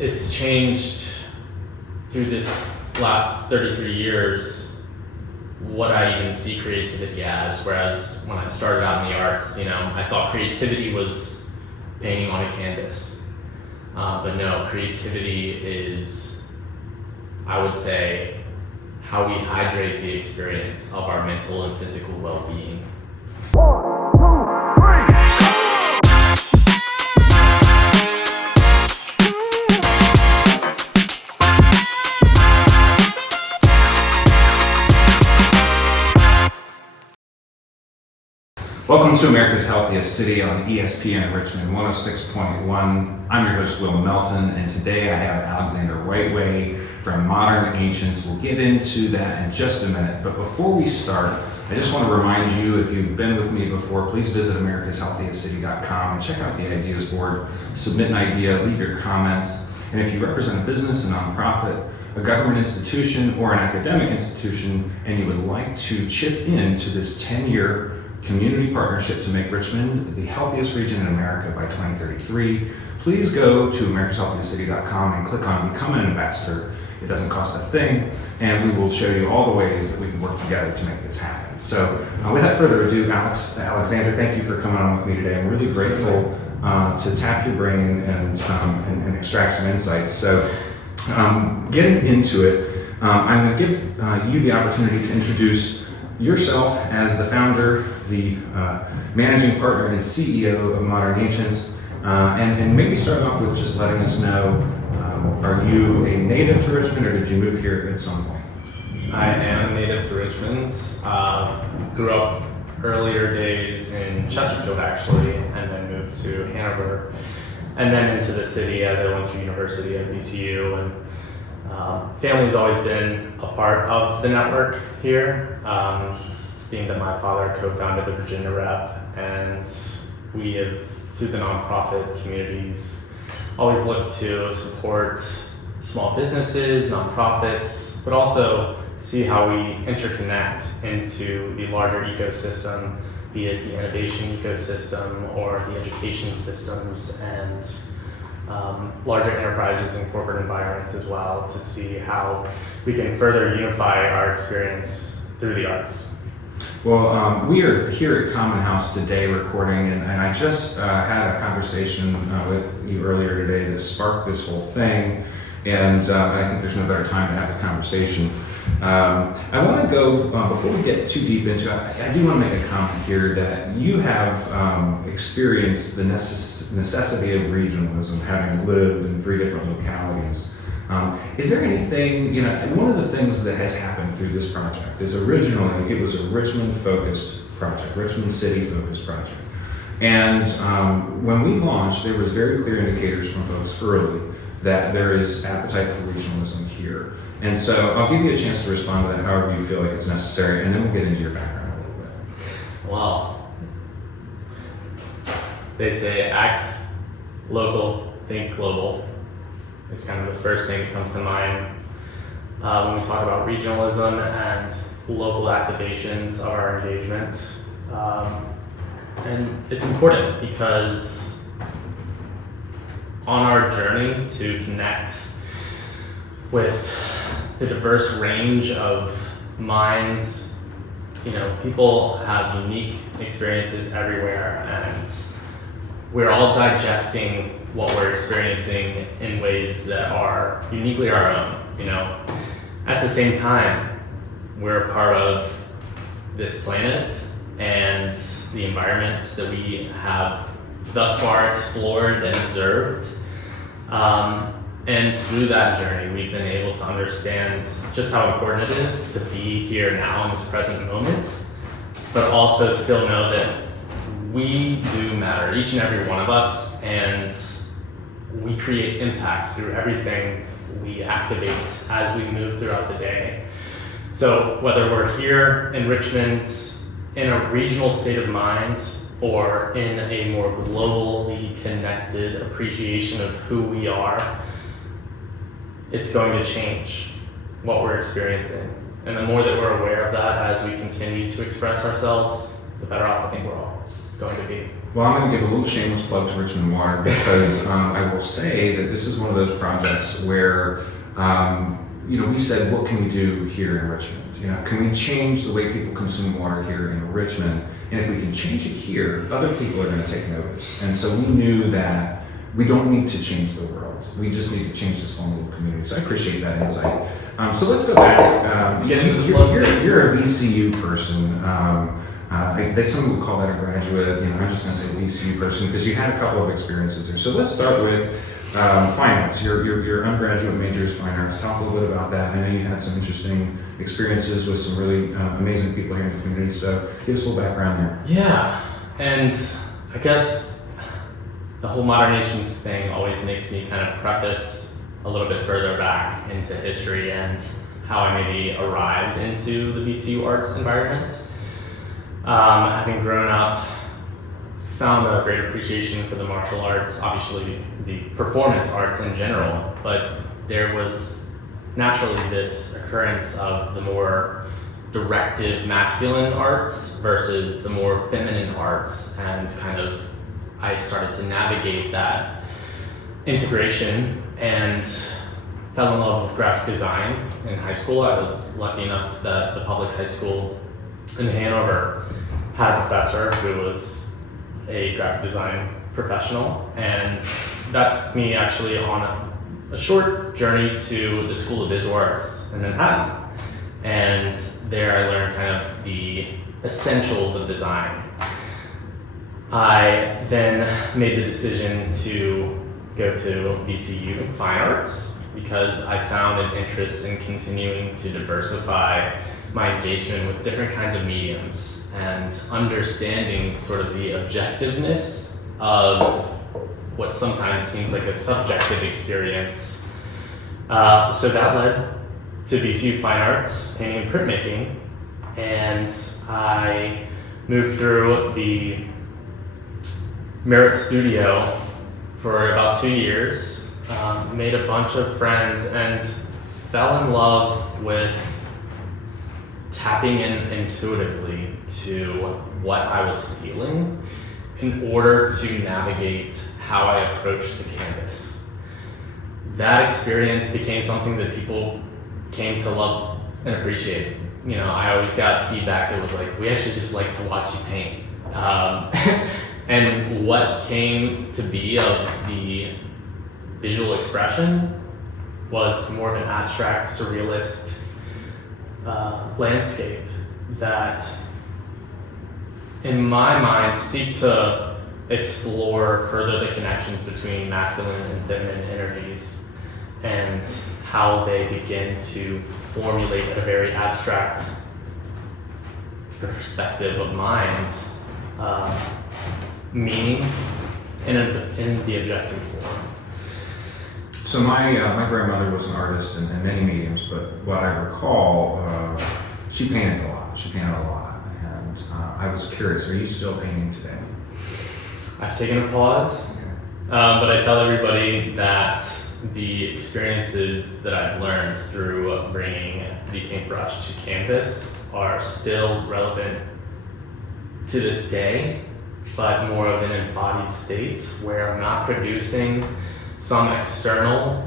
it's changed through this last 33 years what I even see creativity as. Whereas when I started out in the arts, I thought creativity was painting on a canvas. But no, creativity is, I would say, how we hydrate the experience of our mental and physical well-being. Welcome to America's Healthiest City on ESPN Richmond 106.1. I'm your host, Will Melton, and today I have Alexander Whiteway from Modern Ancients. We'll get into that in just a minute, but before we start, I just want to remind you, if you've been with me before, please visit americashealthiestcity.com and check out the ideas board. Submit an idea, leave your comments, and if you represent a business, a nonprofit, a government institution, or an academic institution, and you would like to chip into this 10-year community partnership to make Richmond the healthiest region in America by 2033, please go to americashealthiestcity.com and click on Become an Ambassador. It doesn't cost a thing, and we will show you all the ways that we can work together to make this happen. So without further ado, Alexander, thank you for coming on with me today. I'm really grateful to tap your brain and extract some insights. So getting into it, I'm going to give you the opportunity to introduce yourself as the founder, the managing partner and CEO of Modern Ancients, and maybe start off with just letting us know, are you a native to Richmond or did you move here at some point? I am native to Richmond. Grew up earlier days in Chesterfield actually, and then moved to Hanover, and then into the city as I went through university at VCU. And family's always been a part of the network here, being that my father co-founded the Virginia Rep, and we have, through the nonprofit communities, always looked to support small businesses, nonprofits, but also see how we interconnect into the larger ecosystem, be it the innovation ecosystem or the education systems and larger enterprises and corporate environments as well, to see how we can further unify our experience through the arts. Well, we are here at Common House today recording, and I just had a conversation with you earlier today that sparked this whole thing, and I think there's no better time to have the conversation. I want to go, before we get too deep into it, I do want to make a comment here that you have experienced the necessity of regionalism, having lived in 3 different localities. Is there anything, one of the things that has happened through this project is originally it was a Richmond-focused project, Richmond City-focused project. And when we launched, there was very clear indicators from folks early that there is appetite for regionalism here. And so I'll give you a chance to respond to that however you feel like it's necessary, and then we'll get into your background a little bit. Well, they say act local, think global. It's kind of the first thing that comes to mind when we talk about regionalism and local activations of our engagement. And it's important because on our journey to connect with the diverse range of minds, people have unique experiences everywhere, and we're all digesting what we're experiencing in ways that are uniquely our own, At the same time, we're a part of this planet and the environments that we have thus far explored and observed. And through that journey, we've been able to understand just how important it is to be here now in this present moment, but also still know that we do matter, each and every one of us, and we create impact through everything we activate as we move throughout the day. So whether we're here in Richmond in a regional state of mind or in a more globally connected appreciation of who we are, it's going to change what we're experiencing. And the more that we're aware of that as we continue to express ourselves, the better off I think we're all going to be. Well, I'm going to give a little shameless plug to Richmond Water because I will say that this is one of those projects where, we said, what can we do here in Richmond? Can we change the way people consume water here in Richmond? And if we can change it here, other people are going to take notice. And so we knew that we don't need to change the world. We just need to change this one little community. So I appreciate that insight. So let's go back. Let's get into the flow state. You're a VCU person. Some would call that a graduate. I'm just going to say VCU person because you had a couple of experiences there. So let's start with fine arts. Your undergraduate major is fine arts. Talk a little bit about that. I know you had some interesting experiences with some really amazing people here in the community. So give us a little background there. Yeah, and I guess the whole modern ancients thing always makes me kind of preface a little bit further back into history and how I maybe arrived into the VCU arts environment. Having grown up, found a great appreciation for the martial arts, obviously the performance arts in general, but there was naturally this occurrence of the more directive masculine arts versus the more feminine arts, and kind of I started to navigate that integration and fell in love with graphic design in high school. I was lucky enough that the public high school in Hanover had a professor who was a graphic design professional, and that took me actually on a short journey to the School of Visual Arts in Manhattan. And there I learned kind of the essentials of design. I then made the decision to go to VCU Fine Arts because I found an interest in continuing to diversify my engagement with different kinds of mediums and understanding sort of the objectiveness of what sometimes seems like a subjective experience. So that led to VCU Fine Arts, painting and printmaking, and I moved through the Merit Studio for about 2 years, made a bunch of friends, and fell in love with tapping in intuitively to what I was feeling in order to navigate how I approached the canvas. That experience became something that people came to love and appreciate. I always got feedback that was like, we actually just like to watch you paint. And what came to be of the visual expression was more of an abstract, surrealist landscape that, in my mind, seek to explore further the connections between masculine and feminine energies and how they begin to formulate at a very abstract perspective of mind meaning in the objective form. So my grandmother was an artist in many mediums, but what I recall, she painted a lot. And I was curious, are you still painting today? I've taken a pause, but I tell everybody that the experiences that I've learned through bringing the paintbrush to canvas are still relevant to this day, but more of an embodied state where I'm not producing some external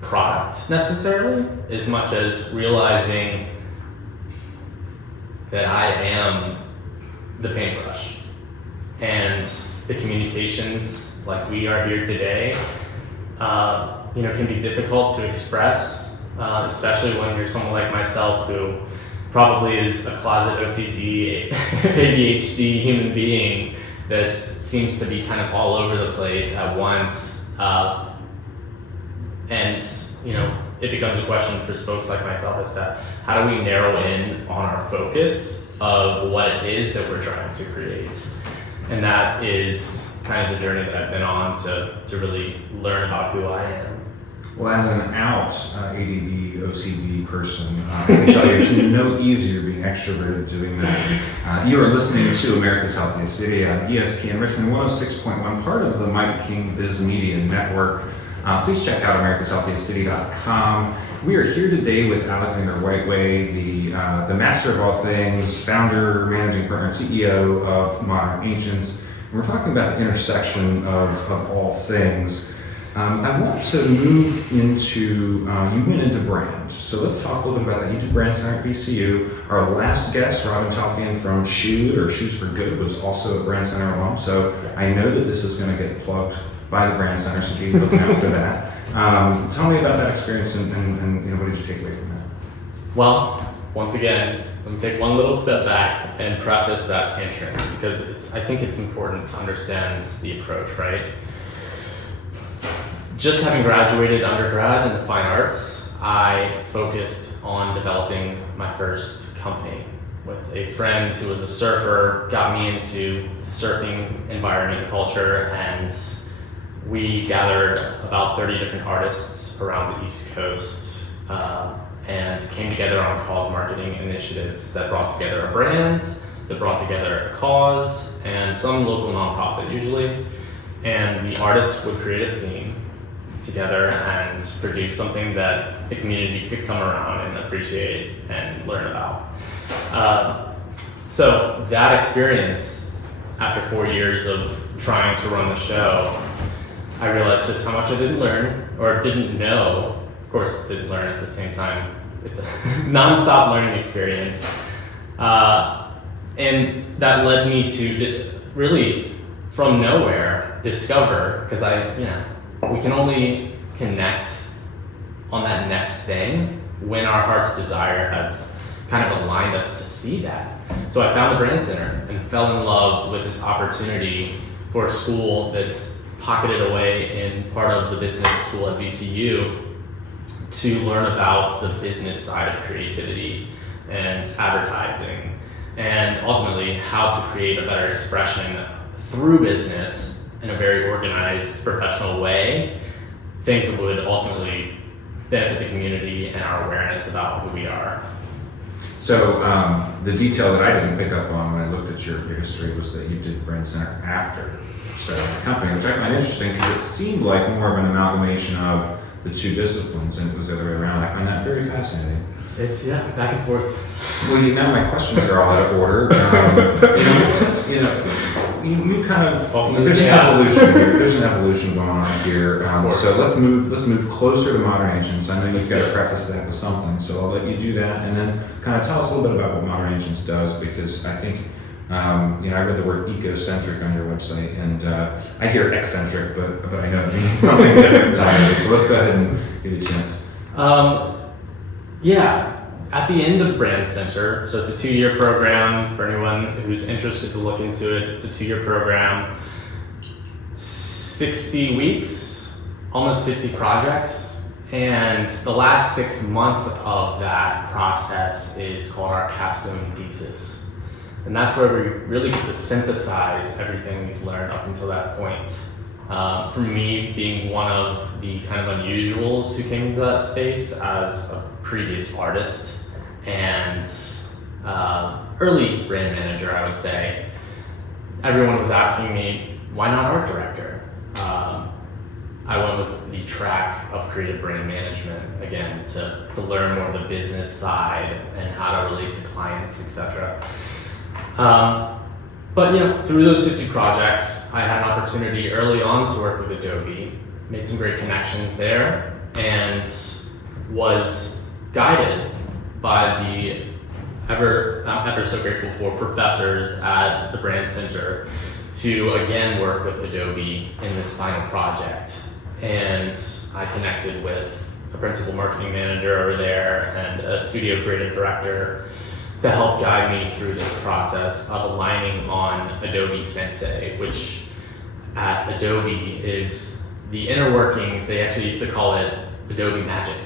product necessarily, as much as realizing that I am the paintbrush. And the communications like we are here today, can be difficult to express, especially when you're someone like myself who probably is a closet OCD, ADHD human being that seems to be kind of all over the place at once. And it becomes a question for folks like myself as to how do we narrow in on our focus of what it is that we're trying to create. And that is kind of the journey that I've been on to really learn about who I am. Well, as an out ADD, OCD person, I can tell you it's no easier being extroverted doing that. You are listening to America's Healthiest City on ESPN Richmond 106.1, part of the Mike King Biz Media Network. Please check out americashealthiestcity.com. We are here today with Alexander Whiteway, the master of all things, founder, managing partner, and CEO of Modern Ancients. We're talking about the intersection of all things. I want to move into, you went into brand. So let's talk a little bit about that. You did Brand Center at VCU. Our last guest, Robin Toffian from Shoes for Good, was also a Brand Center alum. So I know that this is going to get plugged by the Brand Center, so keep looking out for that. Tell me about that experience and what did you take away from that? Well, once again, let me take one little step back and preface that entrance because I think it's important to understand the approach, right? Just having graduated undergrad in the fine arts, I focused on developing my first company with a friend who was a surfer, got me into the surfing environment and culture, and we gathered about 30 different artists around the East Coast and came together on cause marketing initiatives that brought together a brand, that brought together a cause, and some local nonprofit usually. And the artist would create a theme together and produce something that the community could come around and appreciate and learn about. So that experience, after 4 years of trying to run the show, I realized just how much I didn't learn or didn't know. Of course, didn't learn at the same time. It's a non-stop learning experience. And that led me to really, from nowhere, discover, because we can only connect on that next thing when our heart's desire has kind of aligned us to see that. So I found the Brand Center and fell in love with this opportunity for a school that's pocketed away in part of the business school at VCU to learn about the business side of creativity and advertising, and ultimately how to create a better expression through business in a very organized, professional way, things that would ultimately benefit the community and our awareness about who we are. So the detail that I didn't pick up on when I looked at your history was that you did Brand Center after starting the company, which I find interesting because it seemed like more of an amalgamation of the two disciplines, and it was the other way around. I find that very fascinating. It's back and forth. Well, now my questions are all out of order. You kind of there's an evolution here. There's an evolution going on here. So let's move closer to Modern Ancients. I know you've got to preface that with something, so I'll let you do that, and then kind of tell us a little bit about what Modern Ancients does, because I think I read the word ecocentric on your website, and I hear eccentric, but I know it means something different entirely. So let's go ahead and give you a chance. At the end of Brand Center, so it's a 2-year program for anyone who's interested to look into it. It's a 2-year program, 60 weeks, almost 50 projects, and the last 6 months of that process is called our capstone thesis. And that's where we really get to synthesize everything we've learned up until that point. For me, being one of the kind of unusuals who came into that space as a previous artist and early brand manager, I would say, everyone was asking me, why not art director? I went with the track of creative brand management, again, to learn more of the business side and how to relate to clients, etc. But through those 50 projects, I had an opportunity early on to work with Adobe, made some great connections there, and was guided by the ever so grateful for professors at the Brand Center to again work with Adobe in this final project. And I connected with a principal marketing manager over there and a studio creative director to help guide me through this process of aligning on Adobe Sensei, which at Adobe is the inner workings. They actually used to call it Adobe Magic,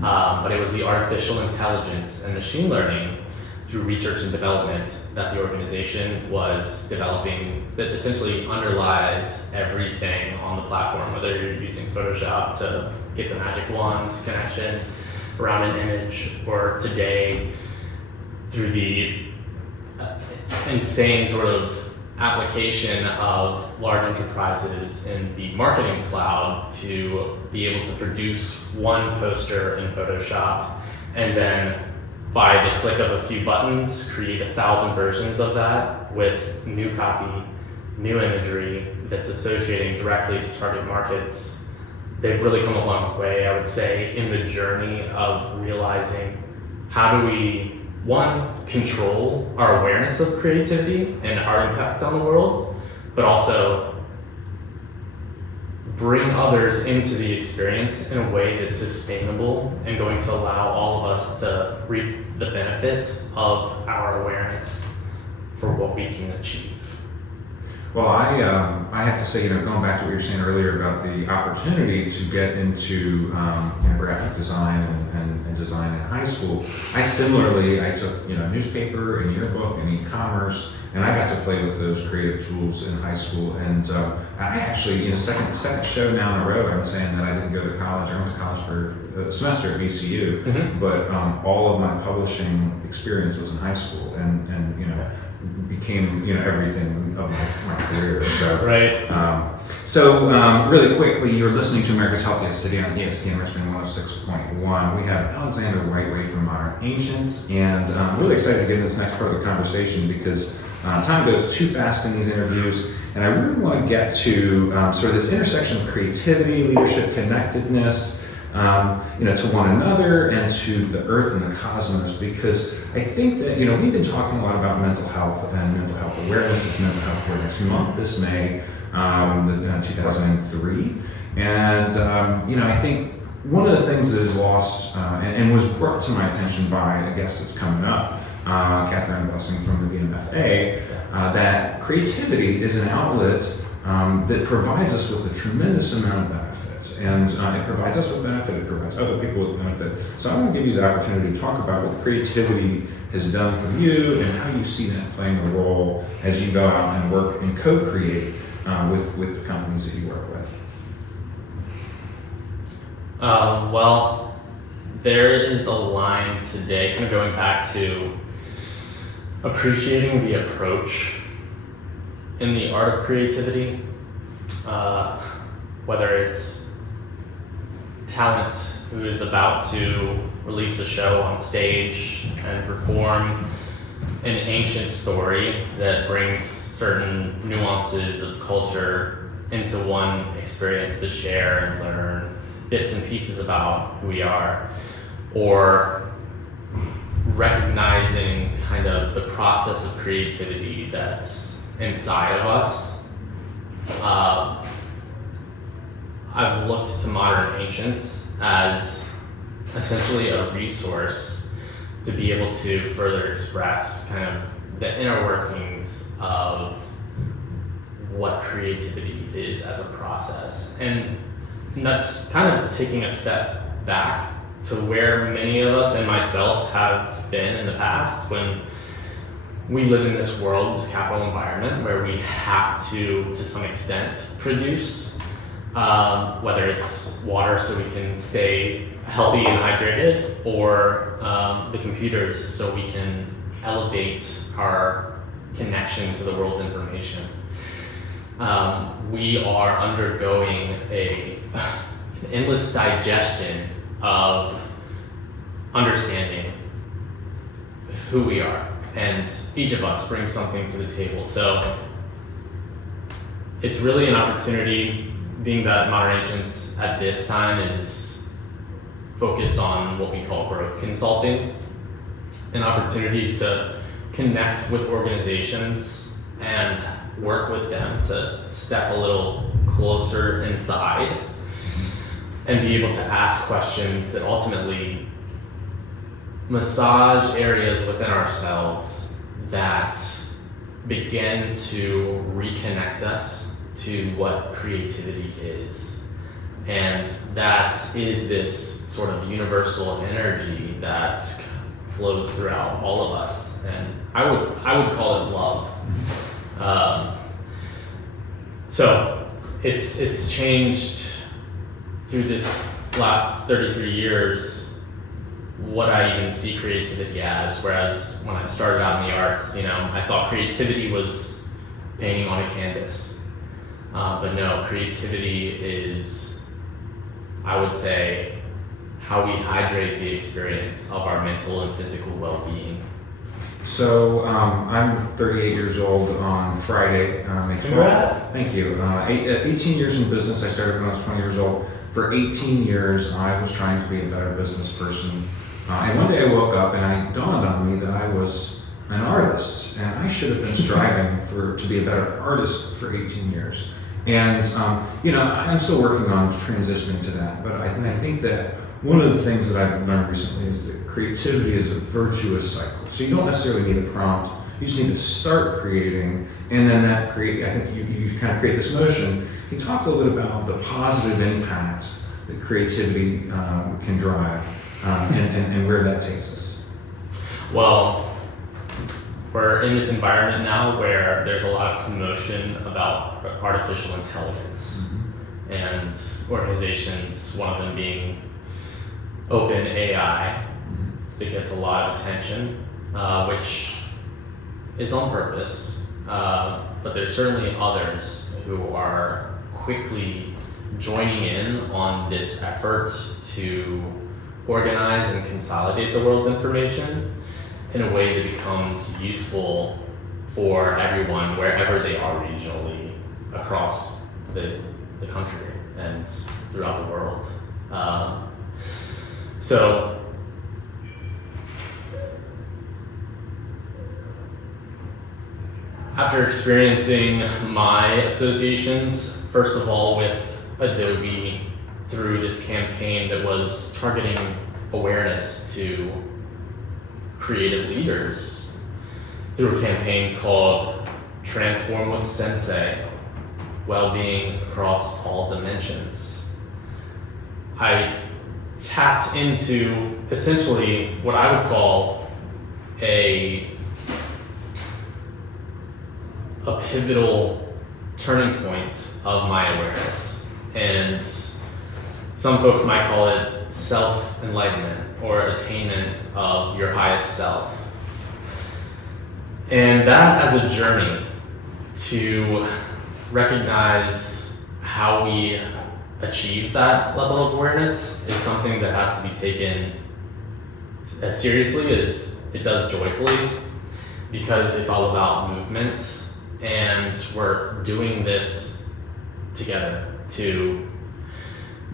but it was the artificial intelligence and machine learning through research and development that the organization was developing that essentially underlies everything on the platform, whether you're using Photoshop to get the magic wand connection around an image, or today through the insane sort of application of large enterprises in the marketing cloud to be able to produce one poster in Photoshop and then by the click of a few buttons create 1,000 versions of that with new copy, new imagery that's associating directly to target markets, they've really come a long way, I would say, in the journey of realizing how do we, one, control our awareness of creativity and our impact on the world, but also bring others into the experience in a way that's sustainable and going to allow all of us to reap the benefit of our awareness for what we can achieve. Well, I have to say, going back to what you were saying earlier about the opportunity to get into graphic design and design in high school, I took newspaper and yearbook and e-commerce, and I got to play with those creative tools in high school. And I actually, second show now in a row, I'm saying that I didn't go to college. I went to college for a semester at VCU, but all of my publishing experience was in high school, and became everything of my career. So right. Really quickly, you're listening to America's Healthiest City on ESPN Richmond 106.1. We have Alexander Whiteway from Modern Ancients, and I'm really excited to get into this next part of the conversation because time goes too fast in these interviews, and I really want to get to sort of this intersection of creativity, leadership, connectedness, to one another and to the earth and the cosmos, because I think that, we've been talking a lot about mental health and mental health awareness. It's Mental Health Awareness Month this May, 2003. And, I think one of the things that is lost and was brought to my attention by a guest that's coming up, Catherine Blessing from the VMFA, that creativity is an outlet that provides us with a tremendous amount of benefits. And it provides us with benefit, it provides other people with benefit. So I want to give you the opportunity to talk about what creativity has done for you and how you see that playing a role as you go out and work and co-create with the companies that you work with. Well, there is a line today, kind of going back to appreciating the approach in the art of creativity, whether it's talent who is about to release a show on stage and perform an ancient story that brings certain nuances of culture into one experience to share and learn bits and pieces about who we are, or recognizing kind of the process of creativity that's inside of us. I've looked to Modern Ancients as essentially a resource to be able to further express kind of the inner workings of what creativity is as a process. And that's kind of taking a step back to where many of us and myself have been in the past, when we live in this world, this capital environment, where we have to some extent, produce, whether it's water so we can stay healthy and hydrated, or the computers so we can elevate our connection to the world's information. We are undergoing an endless digestion of understanding who we are, and each of us brings something to the table. So it's really an opportunity, being that Modern Ancients at this time is focused on what we call growth consulting, an opportunity to connect with organizations and work with them to step a little closer inside and be able to ask questions that ultimately massage areas within ourselves that begin to reconnect us to what creativity is. And that is this sort of universal energy that flows throughout all of us. And I would call it love. So it's changed through this last 33 years what I even see creativity as. Whereas when I started out in the arts, I thought creativity was painting on a canvas. But no, creativity is, I would say, how we hydrate the experience of our mental and physical well-being. So I'm 38 years old on Friday, May 12th. Congrats. Thank you. 18 years in business. I started when I was 20 years old. For 18 years, I was trying to be a better business person. And one day I woke up and it dawned on me that I was an artist, and I should have been striving to be a better artist for 18 years. And I'm still working on transitioning to that. But I think that one of the things that I've learned recently is that creativity is a virtuous cycle. So you don't necessarily need a prompt. You just need to start creating, and then I think you kind of create this motion. Can you talk a little bit about the positive impact that creativity can drive, and where that takes us? Well, we're in this environment now where there's a lot of commotion about artificial intelligence, and organizations, one of them being OpenAI, that gets a lot of attention, which is on purpose, but there's certainly others who are quickly joining in on this effort to organize and consolidate the world's information in a way that becomes useful for everyone wherever they are regionally across the country and throughout the world. So after experiencing my associations, first of all with Adobe through this campaign that was targeting awareness to creative leaders through a campaign called Transform with Sensei, Well-Being Across All Dimensions, I tapped into essentially what I would call a pivotal turning point of my awareness. And some folks might call it self-enlightenment or attainment of your highest self. And that as a journey to recognize how we achieve that level of awareness is something that has to be taken as seriously as it does joyfully, because it's all about movement, and we're doing this together to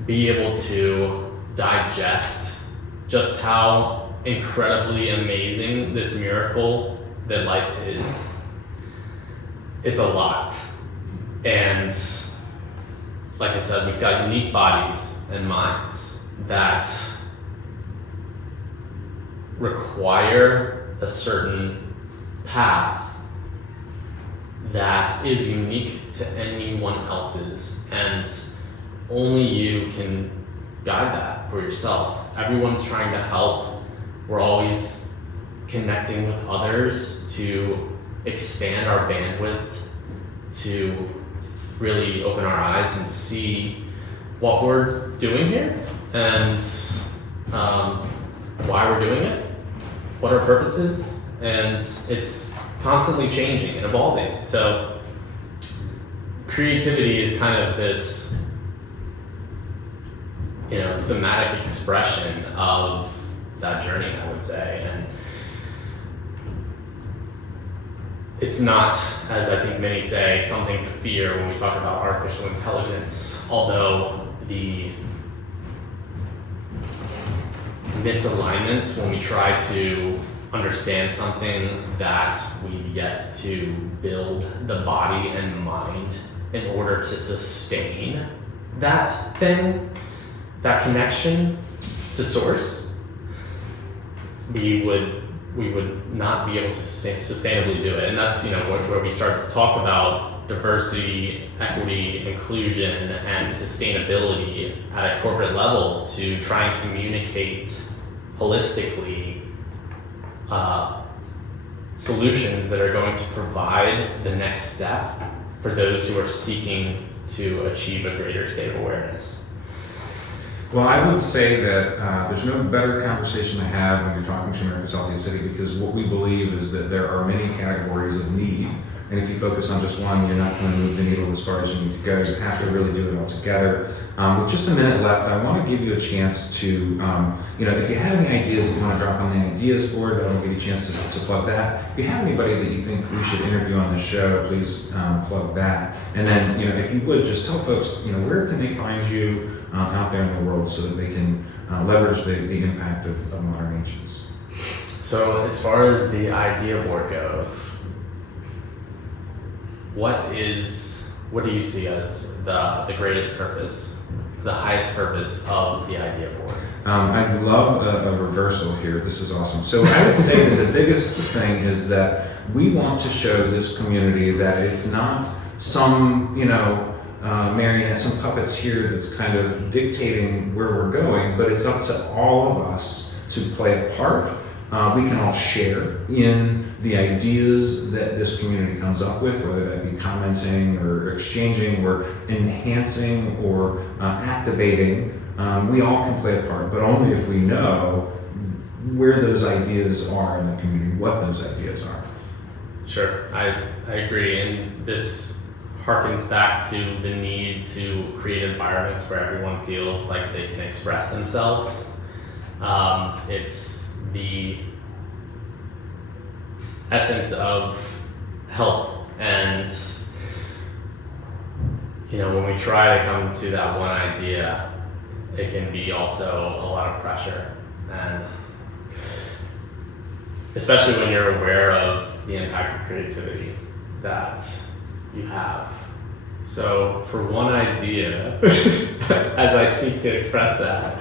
be able to digest just how incredibly amazing this miracle that life is. It's a lot. And like I said, we've got unique bodies and minds that require a certain path that is unique to anyone else's, and only you can guide that for yourself. Everyone's trying to help. We're always connecting with others to expand our bandwidth, to really open our eyes and see what we're doing here and why we're doing it, what our purpose is, and it's constantly changing and evolving. So creativity is kind of this, thematic expression of that journey, I would say. And it's not, as I think many say, something to fear when we talk about artificial intelligence, although the misalignments when we try to understand something that we've yet to build the body and mind in order to sustain that thing, that connection to source, we would not be able to sustainably do it. And that's where we start to talk about diversity, equity, inclusion, and sustainability at a corporate level to try and communicate holistically solutions that are going to provide the next step for those who are seeking to achieve a greater state of awareness. Well, I would say that there's no better conversation to have when you're talking to America's Healthiest City, because what we believe is that there are many categories of need And if you focus on just one, you're not going to move the needle as far as you need to go. You have to really do it all together. With just a minute left, I want to give you a chance to, if you have any ideas that you want to drop on the ideas board, I'll give you a chance to plug that. If you have anybody that you think we should interview on the show, please plug that. And then, if you would, just tell folks, where can they find you out there in the world so that they can leverage the impact of Modern Ancients. So as far as the idea board goes, what do you see as the greatest purpose, the highest purpose of the idea board? I'd love a reversal here. This is awesome. So I would say that the biggest thing is that we want to show this community that it's not some, marionette, some puppets here that's kind of dictating where we're going, but it's up to all of us to play a part. We can all share in the ideas that this community comes up with, whether that be commenting or exchanging or enhancing or activating. We all can play a part, but only if we know where those ideas are in the community, what those ideas are. Sure, I agree, and this harkens back to the need to create environments where everyone feels like they can express themselves. It's the essence of health, and when we try to come to that one idea, it can be also a lot of pressure, and especially when you're aware of the impact of creativity that you have. So for one idea, as I seek to express that,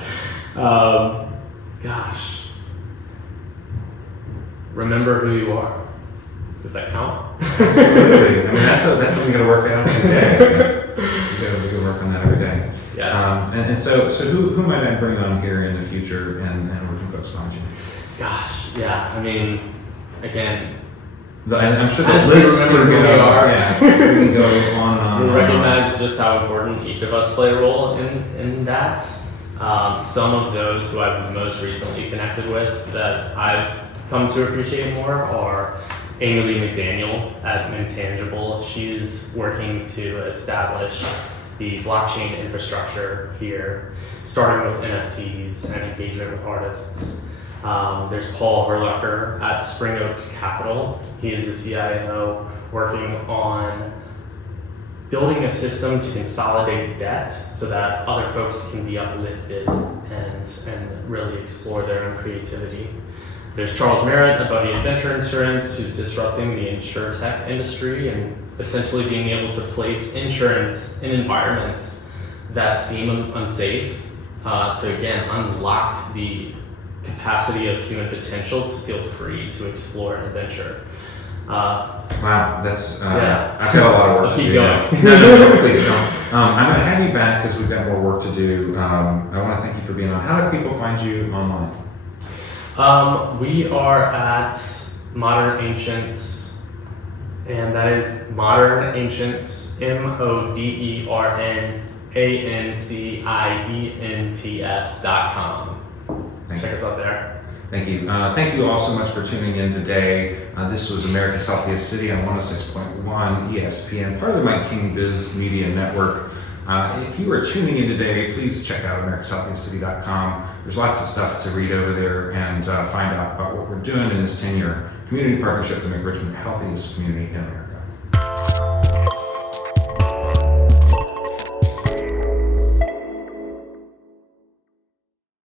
remember who you are. Does that count? Absolutely. I mean, that's something you got to work out every day. You got to work on that every day. Yes. And so who might I bring on here in the future, and where can folks find you? Gosh, yeah. I mean, again, I'm sure as that we list remember who we are, yeah, we can go on. We recognize just how important each of us play a role in that. Some of those who I've most recently connected with that I've come to appreciate more are Amy Lee McDaniel at Intangible. She is working to establish the blockchain infrastructure here, starting with NFTs and engagement with artists. There's Paul Herlucker at Spring Oaks Capital. He is the CIO working on building a system to consolidate debt so that other folks can be uplifted and really explore their own creativity. There's Charles Merritt at Buddy Adventure Insurance, who's disrupting the insurtech industry and essentially being able to place insurance in environments that seem unsafe to again unlock the capacity of human potential to feel free to explore an adventure. Wow, that's yeah. I've got a lot of work I'll to keep do. going. No, please don't. I'm going to have you back because we've got more work to do. I want to thank you for being on. How do people find you online? We are at Modern Ancients, and that is Modern Ancients, MODERNANCIENTS.com. Check us out there. Thank you. Thank you all so much for tuning in today. This was America's Healthiest City on 106.1 ESPN, part of the Mike King Biz Media Network. If you are tuning in today, please check out americashealthiestcity.com. There's lots of stuff to read over there and find out about what we're doing in this 10-year community partnership to make Richmond the healthiest community in America.